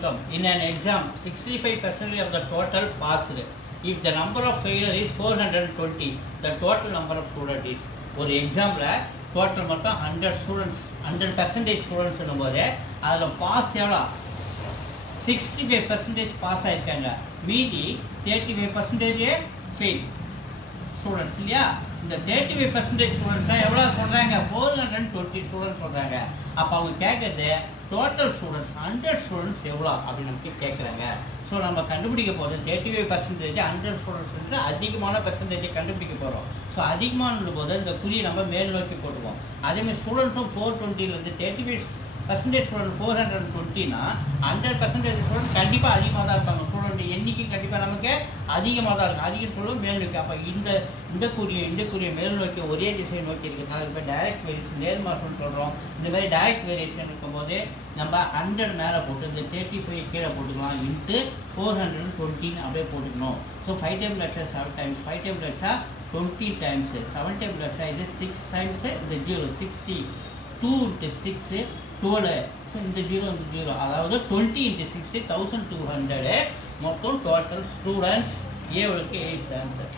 In an exam, 65% of the total passed. If the number of failure is 420, the total number of students is. ஒரு எக்ஸாமில் total மட்டும் 100 students 100% students சொல்லும்போது அதில் pass எவ்வளோ 65% pass ஆகிருக்காங்க, மீதி 35% fail students இல்லையா. இந்த 35% ஸ்டூடெண்ட்ஸ் தான் எவ்வளோ சொல்கிறாங்க, 420 ஸ்டூடெண்ட்ஸ் சொல்கிறாங்க. அப்போ அவங்க கேட்குறது டோட்டல் ஸ்டூடெண்ட்ஸ் 100 ஸ்டூடெண்ட்ஸ் எவ்வளோ அப்படின்னு நமக்கு கேட்குறாங்க. ஸோ நம்ம கண்டுபிடிக்க போகிறது 35% 100 ஸ்டூடெண்ட்ஸ் அதிகமான பெர்சன்டேஜை கண்டுபிடிக்க போகிறோம். ஸோ அதிகமான போது இந்த குறியை நம்ம மேல் நோக்கி போட்டுவோம். அதேமாதிரி ஸ்டூடெண்ட்ஸும் 420 35% ஸ்டூடெண்ட் 420னா 100% ஸ்டூடெண்ட் கண்டிப்பாக அதிகமாக தான் இருப்பாங்க. ஸ்டூடெண்ட் எண்ணிக்கை கண்டிப்பாக நமக்கு அதிகமாக தான் இருக்கும். அதிகம் சொல்லுவோம் மேல் நோக்கி. அப்போ இந்த குறியை மேல் நோக்கி ஒரே திசையை நோக்கி இருக்கிறதுனால இப்போ டைரக்ட் வேரியேஷன் நேர்மாற்றம்னு சொல்கிறோம். இந்த மாதிரி டைரக்ட் வேரியேஷன் இருக்கும்போது நம்ம 100 மேலே போட்டு இந்த 35 கீழே போட்டுக்கலாம், இன்ட்டு 420 அப்படியே போட்டுக்கணும். ஸோ 5 டைம் லட்சா 7 டைம்ஸ் 5 டைம் லட்சா 20 டைம்ஸ் 7 டைம் லட்சா இது 6 டைம்ஸ் இந்த 0 60 2 into 6 12. ஸோ இந்த 0 அதாவது 20 into 6 1200 மொத்தம் டோட்டல் ஸ்டூடெண்ட்ஸ் ஏவுக்கு 8 ஆன்சர்.